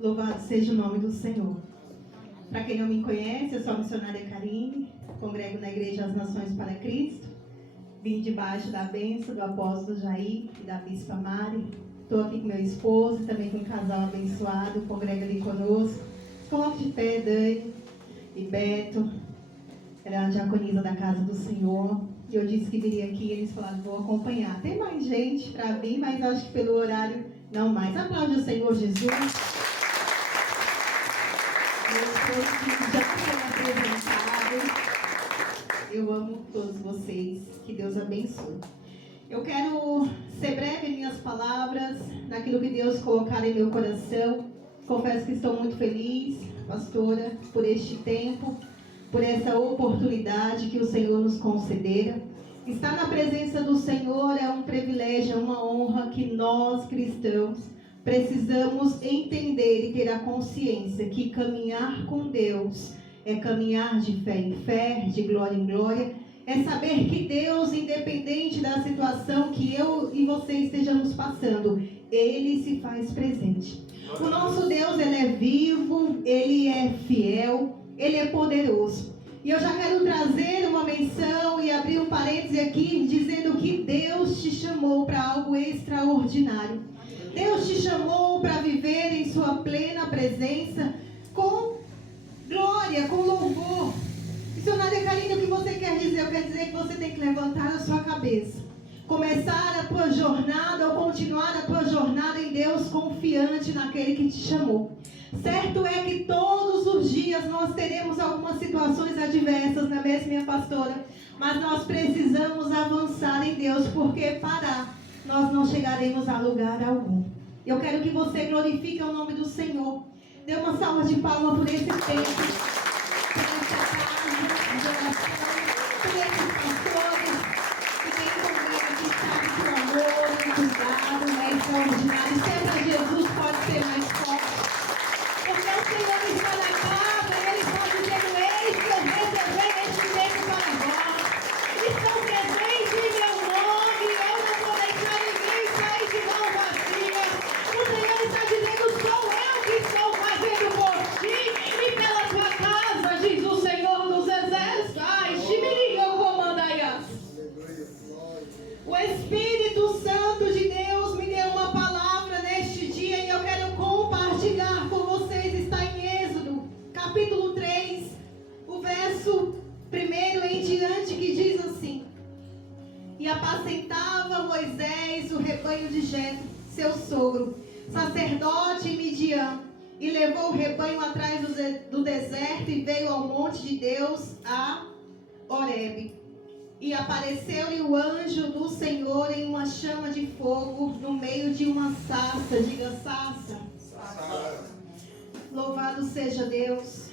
Louvado seja o nome do Senhor. Para quem não me conhece, eu sou a missionária Karine, congrego na Igreja das Nações para Cristo. Vim debaixo da bênção do apóstolo Jair e da bispa Mari. Estou aqui com meu esposo, também com um casal abençoado, congrega ali conosco. Coloque de pé, Dani e Beto. Era a diaconisa da casa do Senhor. E eu disse que viria aqui e eles falaram, vou acompanhar. Tem mais gente para vir, mas acho que pelo horário não mais. Aplaude o Senhor Jesus. Já foi apresentado. Eu amo todos vocês. Que Deus abençoe. Eu quero ser breve em minhas palavras, naquilo que Deus colocar em meu coração. Confesso que estou muito feliz, pastora, por este tempo, por essa oportunidade que o Senhor nos concedera. Estar na presença do Senhor é um privilégio, é uma honra que nós, cristãos, precisamos entender e ter a consciência que caminhar com Deus é caminhar de fé em fé, de glória em glória. É saber que Deus, independente da situação que eu e você estejamos passando, Ele se faz presente. O nosso Deus, Ele é vivo, Ele é fiel, Ele é poderoso. E eu já quero trazer uma menção e abrir um parêntese aqui, dizendo que Deus te chamou para algo extraordinário. Deus te chamou para viver em sua plena presença, com glória, com louvor. Missionária Karine, o que você quer dizer? Eu quero dizer que você tem que levantar a sua cabeça, começar a tua jornada ou continuar a tua jornada em Deus, confiante naquele que te chamou. Certo é que todos os dias nós teremos algumas situações adversas, não é mesmo, minha pastora? Mas nós precisamos avançar em Deus, porque parar nós não chegaremos a lugar algum. Eu quero que você glorifique o nome do Senhor. Dê uma salva de palmas por esse tempo, por essa casa de oração, por esses pastores que vem comigo, que sabe que o amor, o cuidado é extraordinário. Se é para Jesus, pode ser mais forte. Porque o Senhor está na casa e Ele está dizendo, eis que eu reservei este tempo para vós. Estão presentes em meu nome, eu não vou deixar ninguém sair de mão vazia. O Senhor está dizendo, sou eu que estou fazendo por ti e pela tua casa, diz o Senhor dos Exércitos. Ai, Shimiriga, comandaias. O Espírito Santo de Deus me deu uma palavra neste dia e eu quero compartilhar com vocês. Está em Êxodo, capítulo 3, o verso 1 em diante, que diz assim: E apacentava Moisés o rebanho de Jetro, seu sogro, sacerdote em Midian, e levou o rebanho atrás do deserto e veio ao monte de Deus, a Horebe. E apareceu-lhe o anjo do Senhor em uma chama de fogo no meio de uma sarça. Diga sarça. Louvado seja Deus.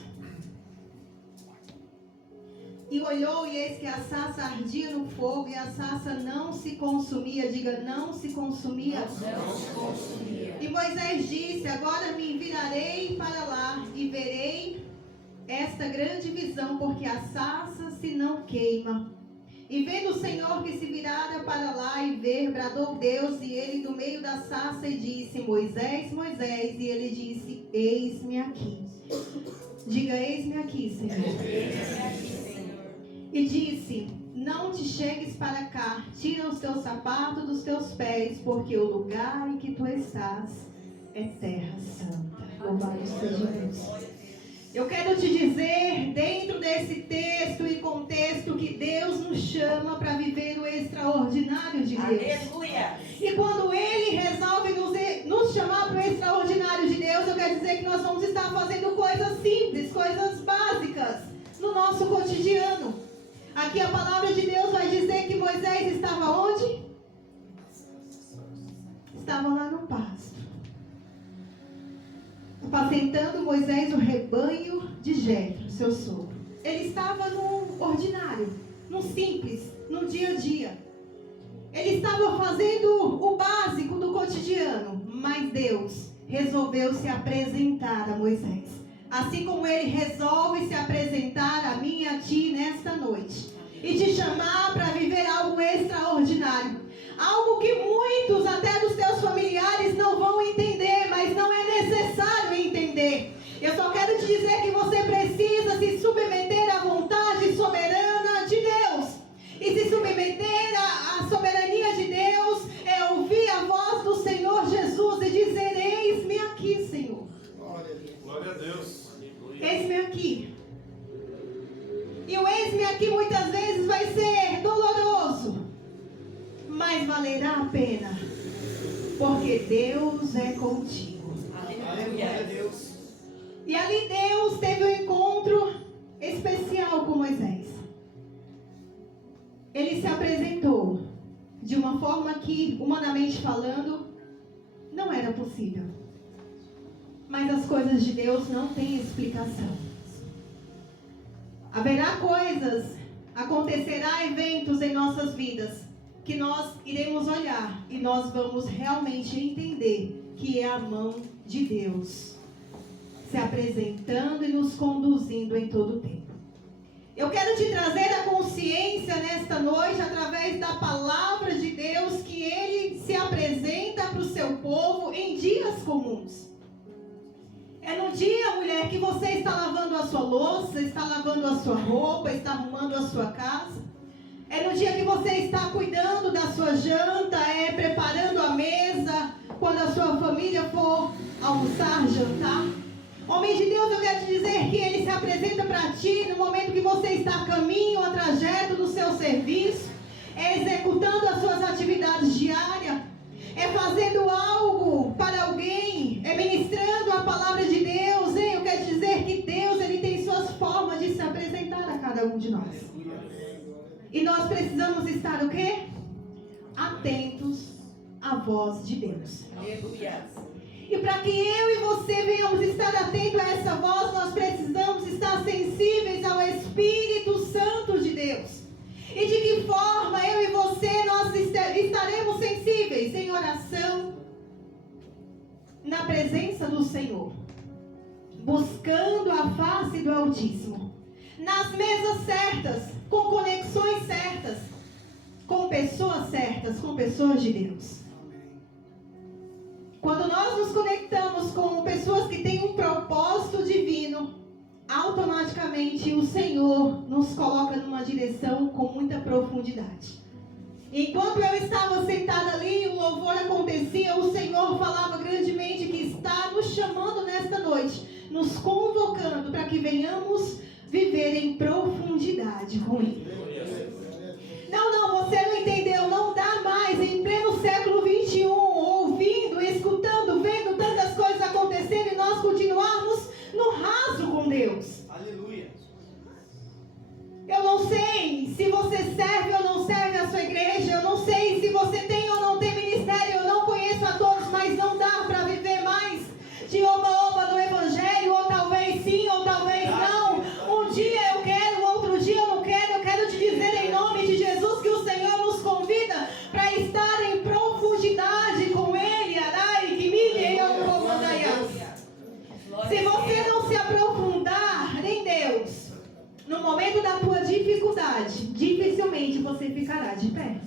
E olhou, e eis que a sarça ardia no fogo, e a sarça não se consumia. Diga, não se consumia. Não se consumia. E Moisés disse, agora me envirarei para lá, e verei esta grande visão, porque a sarça se não queima. E vendo o Senhor que se virara para lá e ver, bradou Deus, e ele do meio da sarça, e disse, Moisés, Moisés, e ele disse, eis-me aqui. Diga, eis-me aqui, Senhor. Eis-me aqui, Senhor. E disse, não te chegues para cá, tira os teus sapatos dos teus pés, porque o lugar em que tu estás é terra santa. Louvado seja Deus. Eu quero te dizer, dentro desse texto e contexto, que Deus nos chama para viver o extraordinário de Deus. Aleluia! E quando Ele resolve nos chamar para o extraordinário de Deus, eu quero dizer que nós vamos estar fazendo coisas simples, coisas básicas no nosso cotidiano. Aqui a palavra de Deus vai dizer que Moisés estava onde? Estava lá no pasto, apacentando Moisés o rebanho de Jetro, seu sogro. Ele estava no ordinário, no simples, no dia a dia. Ele estava fazendo o básico do cotidiano, mas Deus resolveu se apresentar a Moisés. Assim como Ele resolve se apresentar a mim e a ti nesta noite. E te chamar para viver algo extraordinário. Algo que muitos, até dos teus familiares, não vão entender, mas não é necessário entender. dizer. Eu só quero te dizer que você precisa se submeter à vontade soberana de Deus. E se submeter à soberania de Deus é ouvir a voz do Senhor Jesus e dizer: eis-me aqui, Senhor. Glória a Deus. Eis-me aqui. E o eis-me aqui muitas vezes vai ser doloroso, mas valerá a pena, porque Deus é contigo. Aleluia. E ali Deus teve um encontro especial com Moisés. Ele se apresentou de uma forma que, humanamente falando, não era possível. Mas as coisas de Deus não têm explicação. Haverá coisas, acontecerá eventos em nossas vidas que nós iremos olhar e nós vamos realmente entender que é a mão de Deus se apresentando e nos conduzindo em todo o tempo. Eu quero te trazer a consciência nesta noite, através da palavra de Deus, que Ele se apresenta para o seu povo em dias comuns. É no dia, mulher, que você está lavando a sua louça, está lavando a sua roupa, está arrumando a sua casa. É no dia que você está cuidando da sua janta, preparando a mesa, quando a sua família for almoçar, jantar. Homem de Deus, eu quero te dizer que Ele se apresenta para ti no momento que você está a caminho, a trajeto do seu serviço, executando as suas atividades diárias, fazendo algo para alguém, ministrando a palavra de Deus. Eu quero te dizer que Deus, Ele tem suas formas de se apresentar a cada um de nós. E nós precisamos estar o quê? Atentos à voz de Deus. Aleluia. E para que eu e você venhamos estar atentos a essa voz, nós precisamos estar sensíveis ao Espírito Santo de Deus. E de que forma eu e você nós estaremos sensíveis? Em oração, na presença do Senhor, buscando a face do Altíssimo, nas mesas certas, com conexões certas, com pessoas de Deus. Quando nós nos conectamos com pessoas que têm um propósito divino, automaticamente o Senhor nos coloca numa direção com muita profundidade. Enquanto eu estava sentada ali, o louvor acontecia, o Senhor falava grandemente que está nos chamando nesta noite, nos convocando para que venhamos viver em profundidade com Ele. Não, você não entendeu, não dá mais em pleno século 21, ouvindo, escutando, vendo tantas coisas acontecendo e nós continuarmos no raso com Deus. Aleluia. Eu não sei se você serve ou não serve a sua igreja, eu não sei se você tem ou não tem ministério, eu não conheço a todos, mas não dá para viver mais de oba-oba no evangelho, ou talvez sim, ou talvez não. Um dia eu quero, outro dia eu não quero. Eu quero te dizer em nome de Jesus que o Senhor nos convida para estar em profundidade com Ele. Se você não se aprofundar em Deus, no momento da tua dificuldade, dificilmente você ficará de pé.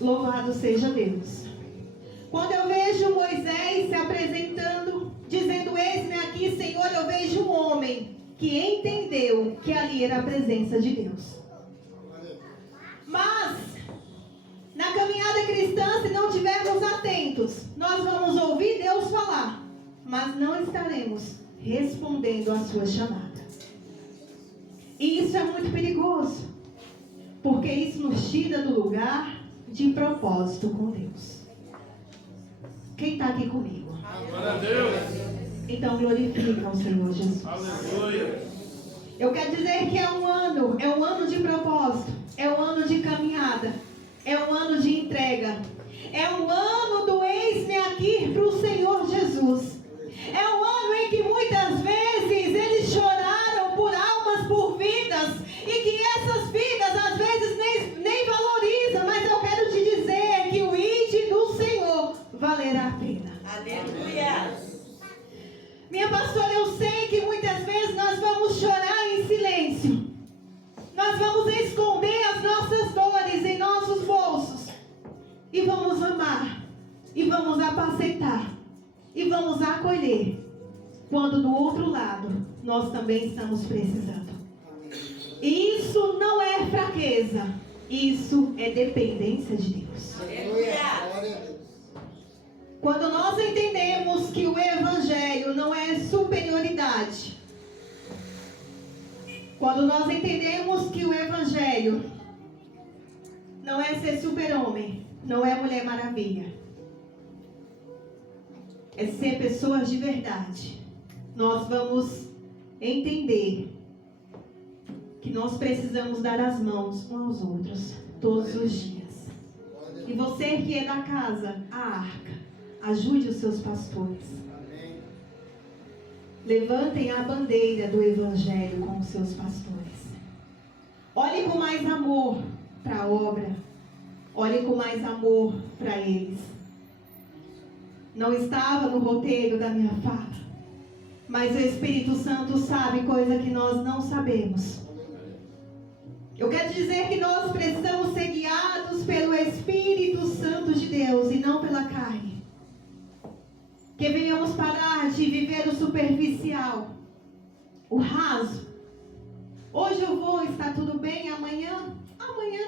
Louvado seja Deus. Quando eu vejo Moisés se apresentando, dizendo: eis-me aqui, Senhor, eu vejo um homem que entendeu que ali era a presença de Deus. Mas, na caminhada cristã, se não estivermos atentos, nós vamos ouvir Deus falar, mas não estaremos respondendo à sua chamada. E isso é muito perigoso, porque isso nos tira do lugar de propósito com Deus. Quem está aqui comigo? Glória a Deus. Então glorifica ao Senhor Jesus. Aleluia. Eu quero dizer que é um ano de propósito, é um ano de caminhada, é um ano de entrega, é um ano do eis-me aqui para o Senhor Jesus. É um ano em que muitas vezes eles choraram por almas, por vidas, e que essas vidas às vezes nem valorizam, mas eu quero te dizer que o ide do Senhor valerá a pena. Aleluia. Minha pastora, eu sei que muitas vezes nós vamos chorar em silêncio. Nós vamos esconder as nossas dores em nossos bolsos. E vamos amar. E vamos apacentar e vamos acolher quando do outro lado nós também estamos precisando. E isso não é fraqueza, isso é dependência de Deus. Quando nós entendemos que o Evangelho não é superioridade, quando nós entendemos que o Evangelho não é ser super-homem, não é Mulher Maravilha, é ser pessoas de verdade, nós vamos entender que nós precisamos dar as mãos uns aos outros todos os dias. E você que é da casa, a arca, ajude os seus pastores. Levantem a bandeira do Evangelho com os seus pastores. Olhem com mais amor para a obra. Olhem com mais amor para eles. Não estava no roteiro da minha fala, mas o Espírito Santo sabe coisa que nós não sabemos. Eu quero dizer que nós precisamos ser guiados pelo Espírito Santo de Deus e não pela carne. Que venhamos parar de viver o superficial, o raso. Hoje eu vou, está tudo bem, amanhã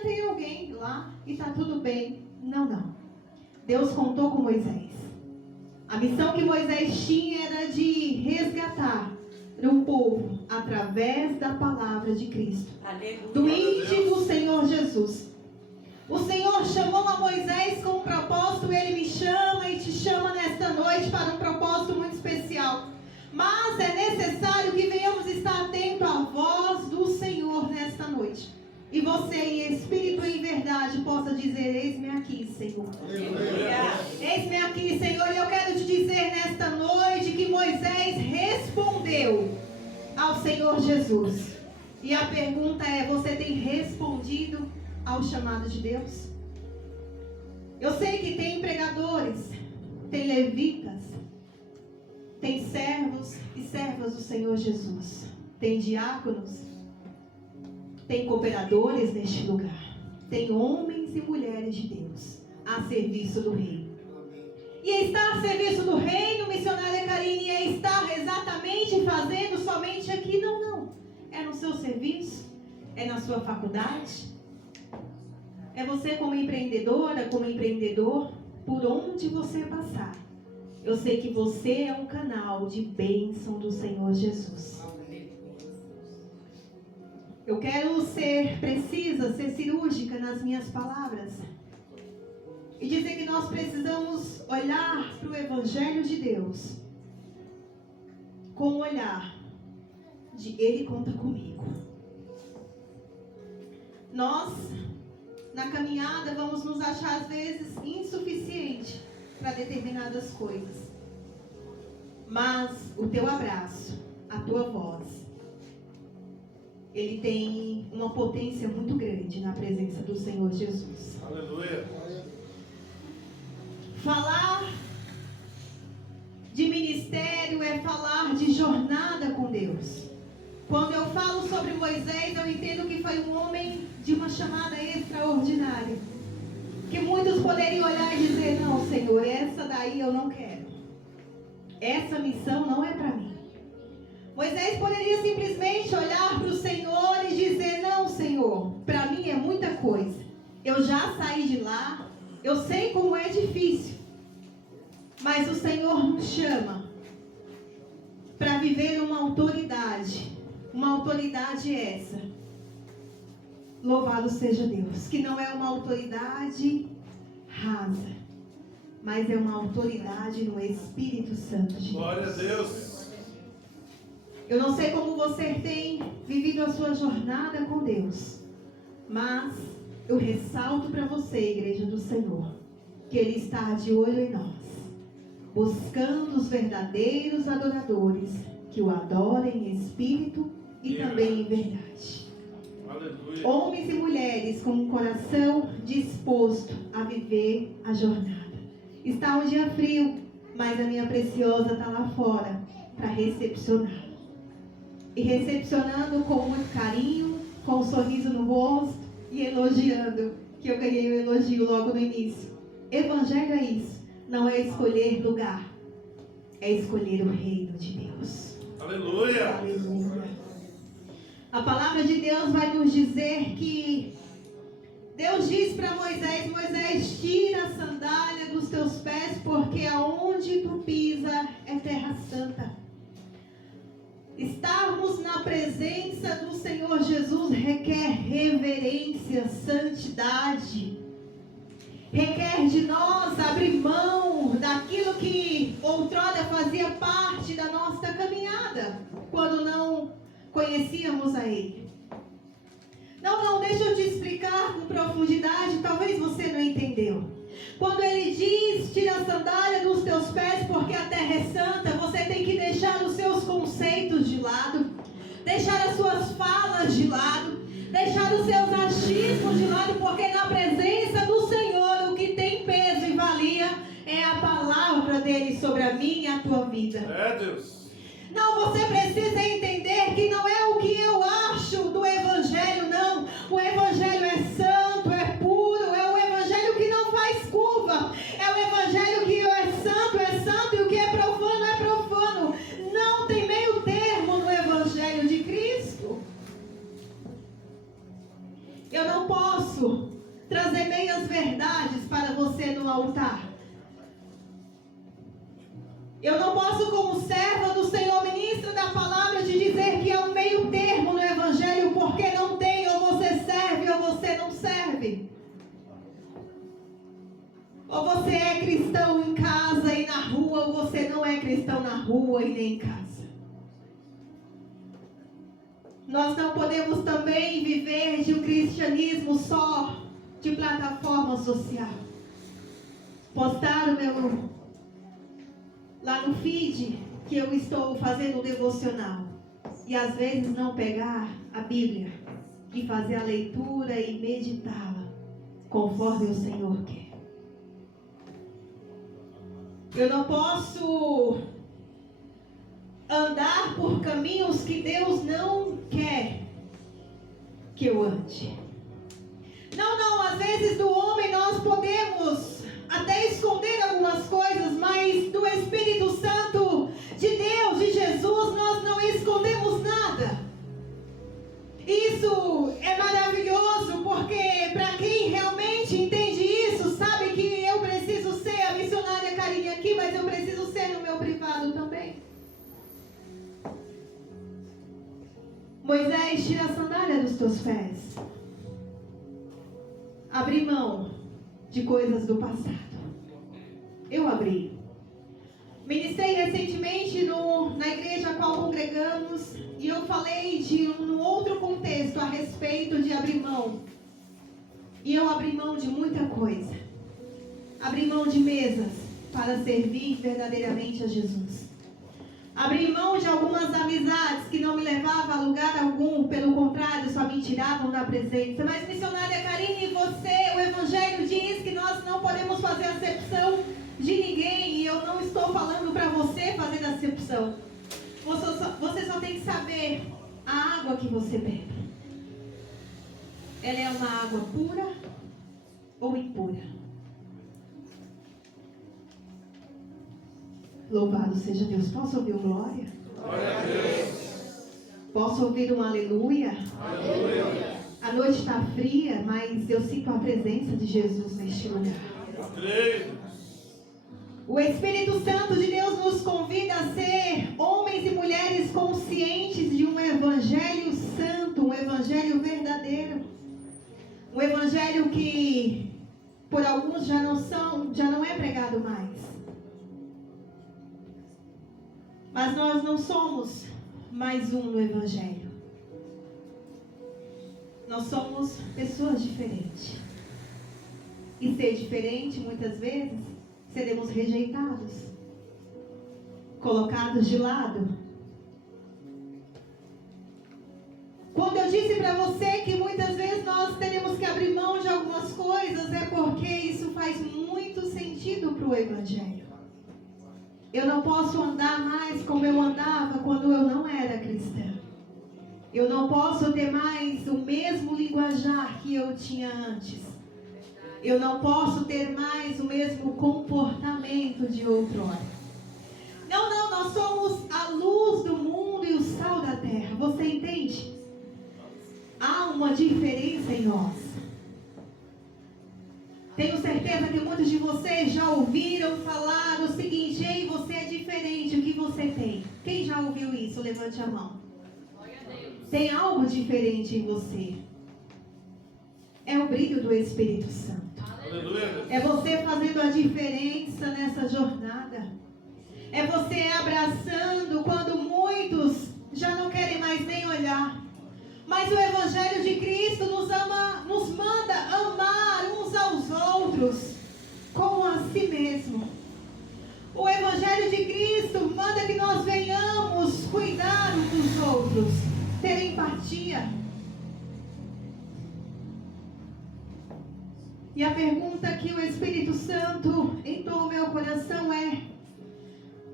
tem alguém lá e está tudo bem. Não. Deus contou com Moisés. A missão que Moisés tinha era de resgatar o povo através da palavra de Cristo. Aleluia. Do índio do Senhor Jesus. O Senhor chamou a Moisés com um propósito, Ele me chama e te chama nesta noite para um propósito muito especial. Mas é necessário que venhamos estar atentos à voz do Senhor nesta noite. E você em espírito e em verdade possa dizer, eis-me aqui, Senhor. Eis-me aqui, Senhor. E eu quero te dizer nesta noite que Moisés respondeu ao Senhor Jesus. E a pergunta é, você tem respondido ao chamado de Deus? Eu sei que tem pregadores, tem levitas, tem servos e servas do Senhor Jesus, tem diáconos, tem cooperadores neste lugar, tem homens e mulheres de Deus a serviço do reino. E estar a serviço do reino, missionária Karine, é estar exatamente fazendo somente aqui? Não. É no seu serviço, é na sua faculdade, é você como empreendedora, como empreendedor, por onde você passar. Eu sei que você é um canal de bênção do Senhor Jesus. Eu quero ser precisa, ser cirúrgica nas minhas palavras. E dizer que nós precisamos olhar para o Evangelho de Deus com o olhar de Ele conta comigo. Nós, na caminhada, vamos nos achar às vezes insuficiente para determinadas coisas. Mas o teu abraço, a tua voz, ele tem uma potência muito grande na presença do Senhor Jesus. Aleluia. Falar de ministério é falar de jornada com Deus. Quando eu falo sobre Moisés, eu entendo que foi um homem de uma chamada extraordinária. Que muitos poderiam olhar e dizer, não, Senhor, essa daí eu não quero. Essa missão não é para mim. Moisés poderia simplesmente olhar para o Senhor e dizer, não, Senhor, para mim é muita coisa. Eu já saí de lá, eu sei como é difícil. Mas o Senhor nos chama para viver uma autoridade essa. Louvado seja Deus, que não é uma autoridade rasa, mas é uma autoridade no Espírito Santo de Deus. Glória a Deus. Eu não sei como você tem vivido a sua jornada com Deus, mas eu ressalto para você, Igreja do Senhor, que Ele está de olho em nós, buscando os verdadeiros adoradores que o adorem em espírito e também em verdade. Aleluia. Homens e mulheres com um coração disposto a viver a jornada. Está um dia frio, mas a minha preciosa está lá fora para recepcionar. E recepcionando com muito carinho, com um sorriso no rosto e elogiando, que eu ganhei o elogio logo no início. Evangelho é isso, não é escolher lugar. é escolher o reino de Deus. Aleluia. Aleluia. A palavra de Deus vai nos dizer que Deus diz para Moisés: Moisés, tira a sandália dos teus pés, porque aonde tu pisa é terra santa. Estarmos na presença do Senhor Jesus requer reverência, santidade. Requer de nós abrir mão daquilo que outrora fazia parte da nossa caminhada, quando não conhecíamos a Ele. Não, deixa eu te explicar com profundidade, talvez você não entendeu. Quando Ele diz, tira a sandália dos teus pés, porque a terra é santa, você tem que deixar os seus conceitos de lado, deixar as suas falas de lado, deixar os seus achismos de lado, porque na presença do Senhor, o que tem peso e valia é a palavra dele sobre a minha e a tua vida. É, Deus. Não, você precisa entender que não é o que eu acho do Evangelho, não. O Evangelho é santo, é puro, é o Evangelho que não faz curva. É o Evangelho que é santo, e o que é profano. Não tem meio termo no Evangelho de Cristo. Eu não posso trazer meias verdades para você no altar. Eu não posso, como serva do Senhor, ministra da palavra, te dizer que há um meio termo no Evangelho, porque não tem, ou você serve ou você não serve. Ou você é cristão em casa e na rua, ou você não é cristão na rua e nem em casa. Nós não podemos também viver de um cristianismo só de plataforma social. Postar o meu... lá no feed, que eu estou fazendo um devocional, e às vezes não pegar a Bíblia e fazer a leitura e meditá-la conforme o Senhor quer. Eu não posso andar por caminhos que Deus não quer que eu ande. Não, às vezes do homem nós podemos até esconder algumas coisas, mas do Espírito Santo de Deus, de Jesus, nós não escondemos nada. Isso é maravilhoso, porque para quem realmente entende isso, sabe que eu preciso ser a missionária Karine aqui, mas eu preciso ser no meu privado também. Moisés, tira a sandália dos teus pés. Abri mão de coisas do passado. Eu abri. Ministrei recentemente na igreja a qual congregamos, e eu falei de um outro contexto a respeito de abrir mão. E eu abri mão de muita coisa. Abri mão de mesas para servir verdadeiramente a Jesus. Abri mão de algumas amizades que não me levavam a lugar algum, pelo contrário, só me tiravam da presença. Mas, missionária Karine, o Evangelho diz que nós não podemos fazer acepção de ninguém, e eu não estou falando para você fazer acepção. Você só tem que saber a água que você bebe. Ela é uma água pura ou impura? Louvado seja Deus. Posso ouvir um glória? Glória a Deus. Posso ouvir um aleluia? Aleluia. A noite está fria, mas eu sinto a presença de Jesus neste lugar. Creio. O Espírito Santo de Deus nos convida a ser homens e mulheres conscientes de um evangelho santo, um evangelho verdadeiro. Um evangelho que por alguns já não é pregado mais. Mas nós não somos mais um no evangelho. Nós somos pessoas diferentes. E ser diferente, muitas vezes, seremos rejeitados, colocados de lado. Quando eu disse para você que muitas vezes nós teremos que abrir mão de algumas coisas, é porque isso faz muito sentido para o evangelho. Eu não posso andar mais como eu andava quando eu não era cristã. Eu não posso ter mais o mesmo linguajar que eu tinha antes. Eu não posso ter mais o mesmo comportamento de outrora. Não, somos a luz do mundo e o sal da terra. Você entende? Há uma diferença em nós. Tenho certeza que muitos de vocês já ouviram falar o seguinte: ei, você é diferente, o que você tem? Quem já ouviu isso? Levante a mão. Tem algo diferente em você. É o brilho do Espírito Santo. Aleluia. É você fazendo a diferença nessa jornada. É você abraçando quando muitos já não querem mais nem olhar. Mas o Evangelho de Cristo nos manda amar uns aos outros como a si mesmo. O Evangelho de Cristo manda que nós venhamos cuidar uns dos outros, ter empatia. E a pergunta que o Espírito Santo entrou no meu coração é: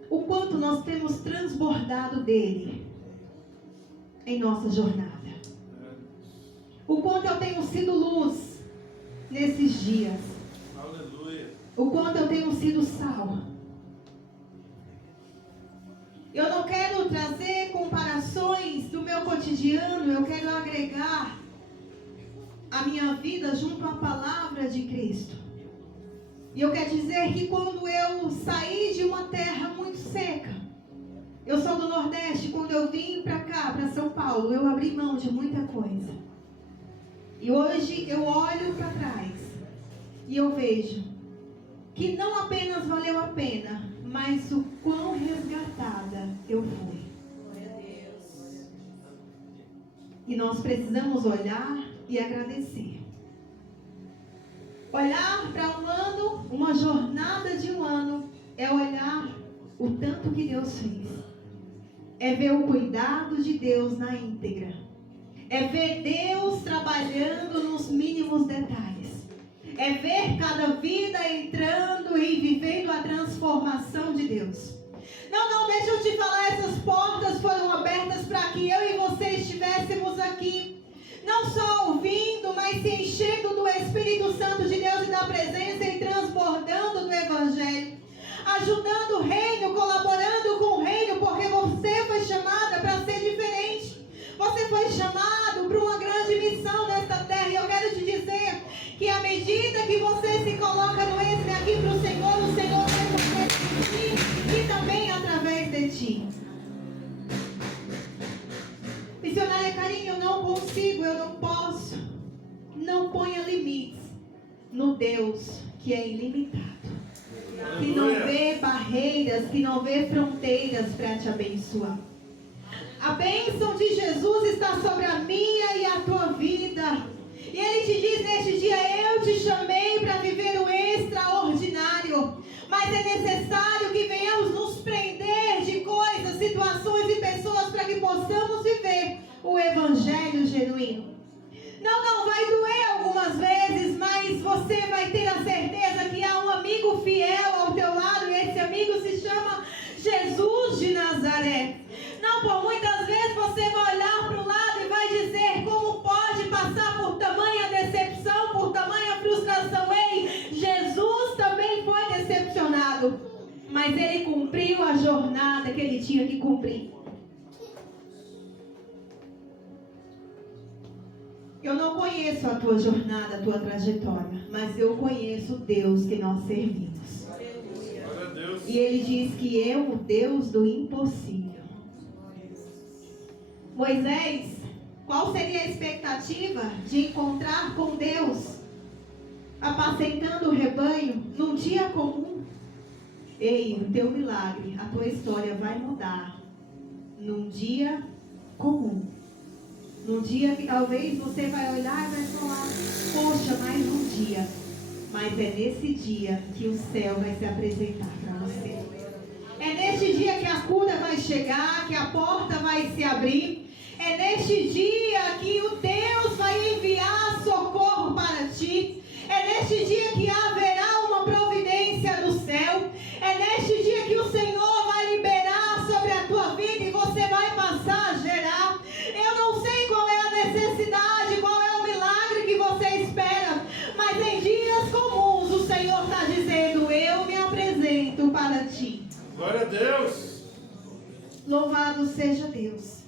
o quanto nós temos transbordado dele em nossa jornada? O quanto eu tenho sido luz nesses dias? Aleluia. O quanto eu tenho sido sal? Eu não quero trazer comparações do meu cotidiano, eu quero agregar a minha vida junto à palavra de Cristo. E eu quero dizer que quando eu saí de uma terra muito seca, eu sou do Nordeste, quando eu vim para cá, para São Paulo, eu abri mão de muita coisa. E hoje eu olho para trás e eu vejo que não apenas valeu a pena, mas o quão resgatada eu fui. E nós precisamos olhar e agradecer. Olhar para um ano, uma jornada de um ano, é olhar o tanto que Deus fez. É ver o cuidado de Deus na íntegra. É ver Deus trabalhando nos mínimos detalhes. É ver cada vida entrando e vivendo a transformação de Deus. Não, deixa eu te falar, essas portas foram abertas para que eu e você estivéssemos aqui, não só ouvindo, mas se enchendo do Espírito Santo de Deus e da presença e transbordando do Evangelho, ajudando o reino, colaborando com o reino, porque você foi chamada para ser diferente. Você foi chamado para uma grande missão nesta terra. E eu quero te dizer que à medida que você se coloca no êxito aqui para o Senhor vai fazer de ti e também através de ti. Missionária Carinho, eu não consigo, eu não posso. Não ponha limites no Deus que é ilimitado. Que não vê barreiras, que não vê fronteiras para te abençoar. A bênção de Jesus está sobre a minha e a tua vida. E Ele te diz neste dia: eu te chamei para viver o extraordinário. Mas é necessário que venhamos nos prender de coisas, situações e pessoas para que possamos viver o Evangelho genuíno. Não vai doer algumas vezes, mas você vai ter a certeza que há um amigo fiel ao teu lado. E esse amigo se chama Jesus de Nazaré. Não, por muitas vezes você vai olhar para o lado e vai dizer: como pode passar por tamanha decepção, por tamanha frustração? Ei, Jesus também foi decepcionado, mas Ele cumpriu a jornada que Ele tinha que cumprir. Eu não conheço a tua jornada, a tua trajetória, mas eu conheço o Deus que nós servimos. E Ele diz que é o Deus do impossível. Moisés, qual seria a expectativa de encontrar com Deus apacentando o rebanho num dia comum? Ei, o teu milagre, a tua história vai mudar num dia comum. Num dia que talvez você vai olhar e vai falar: poxa, mais um dia. Mas é nesse dia que o céu vai se apresentar para você. É neste dia que a cura vai chegar, que a porta vai se abrir. É neste dia que o Deus vai enviar socorro para ti. É neste dia que haverá uma providência do céu. É neste dia que o Senhor vai liberar sobre a tua vida e você vai passar a gerar. Eu não sei qual é a necessidade, qual é o milagre que você espera, mas em dias comuns o Senhor está dizendo: eu me apresento para ti. Glória a Deus. Louvado seja Deus.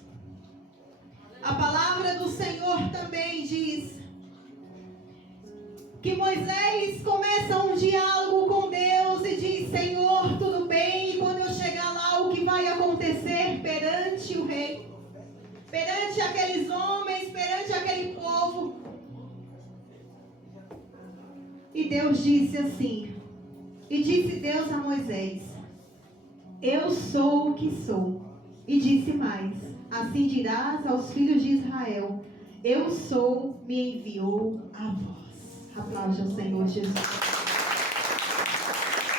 A palavra do Senhor também diz que Moisés começa um diálogo com Deus e diz: Senhor, tudo bem, e quando eu chegar lá, o que vai acontecer perante o rei, perante aqueles homens, perante aquele povo? E Deus disse assim, e disse Deus a Moisés: eu sou o que sou. E disse mais: assim dirás aos filhos de Israel: eu sou, me enviou a vós. Aplaude ao Senhor Jesus.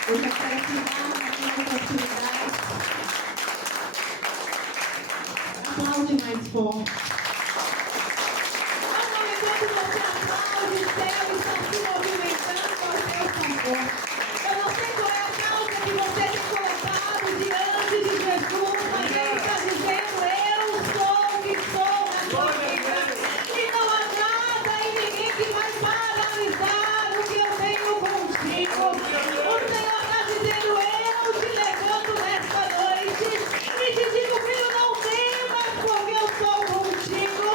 Eu já quero te dar uma oportunidade. Aplaude mais forte. Enquanto você aplaude, o céu está se movimentando ao seu favor. Eu não sei qual é a causa que você tem colocado diante de Jesus, mas Ele está dizendo: eu sou o que sou na sua vida. E não há nada e ninguém que vai paralisar o que eu tenho contigo. O Senhor está dizendo: eu te levanto nesta noite e te digo: filho, não temas, porque eu sou contigo.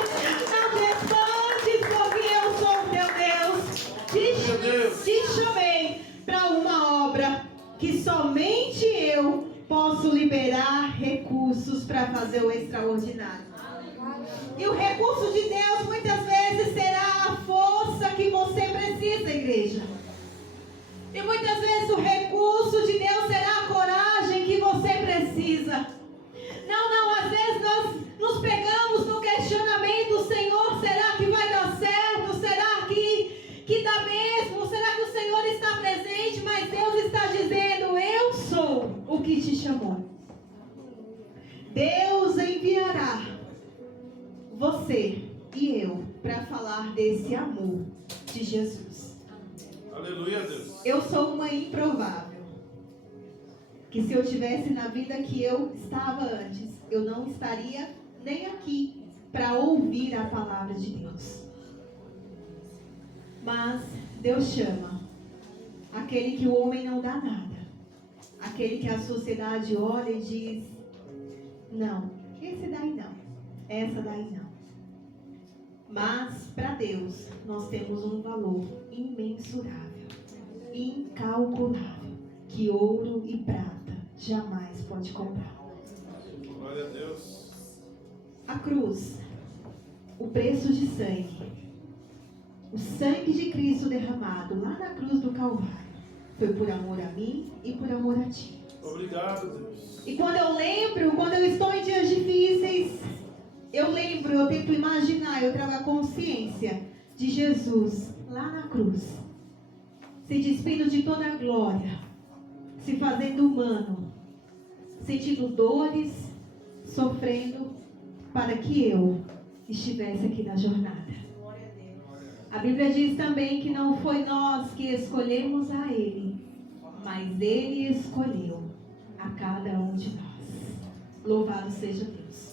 Não te espantes, porque eu sou o teu Deus. Te chamei para uma obra que somente eu posso liberar recursos para fazer o extraordinário. E o recurso de Deus muitas vezes será a força que você precisa, igreja. E muitas vezes o recurso de Deus será a coragem que você precisa. Não, às vezes nós nos pegamos no questionamento: Senhor, será que vai dar certo? Será que dá mesmo? Será que o Senhor está presente? Mas Deus está dizendo: eu sou o que te chamou. Deus enviará você e eu para falar desse amor de Jesus. Aleluia, Deus. Eu sou uma improvável. Que se eu estivesse na vida que eu estava antes, eu não estaria nem aqui para ouvir a palavra de Deus. Mas Deus chama aquele que o homem não dá nada, aquele que a sociedade olha e diz: não, esse daí não, essa daí não. Mas para Deus nós temos um valor imensurável, incalculável, que ouro e prata jamais pode comprar. Glória a Deus. A cruz, o preço de sangue, o sangue de Cristo derramado lá na cruz do Calvário, foi por amor a mim e por amor a ti. Obrigado, Deus. E quando eu lembro, quando eu estou em dias difíceis, eu lembro, eu tento imaginar, eu trago a consciência de Jesus lá na cruz, se despindo de toda a glória, se fazendo humano, sentindo dores, sofrendo, para que eu estivesse aqui na jornada. A Bíblia diz também que não foi nós que escolhemos a Ele, mas Ele escolheu a cada um de nós. Louvado seja Deus.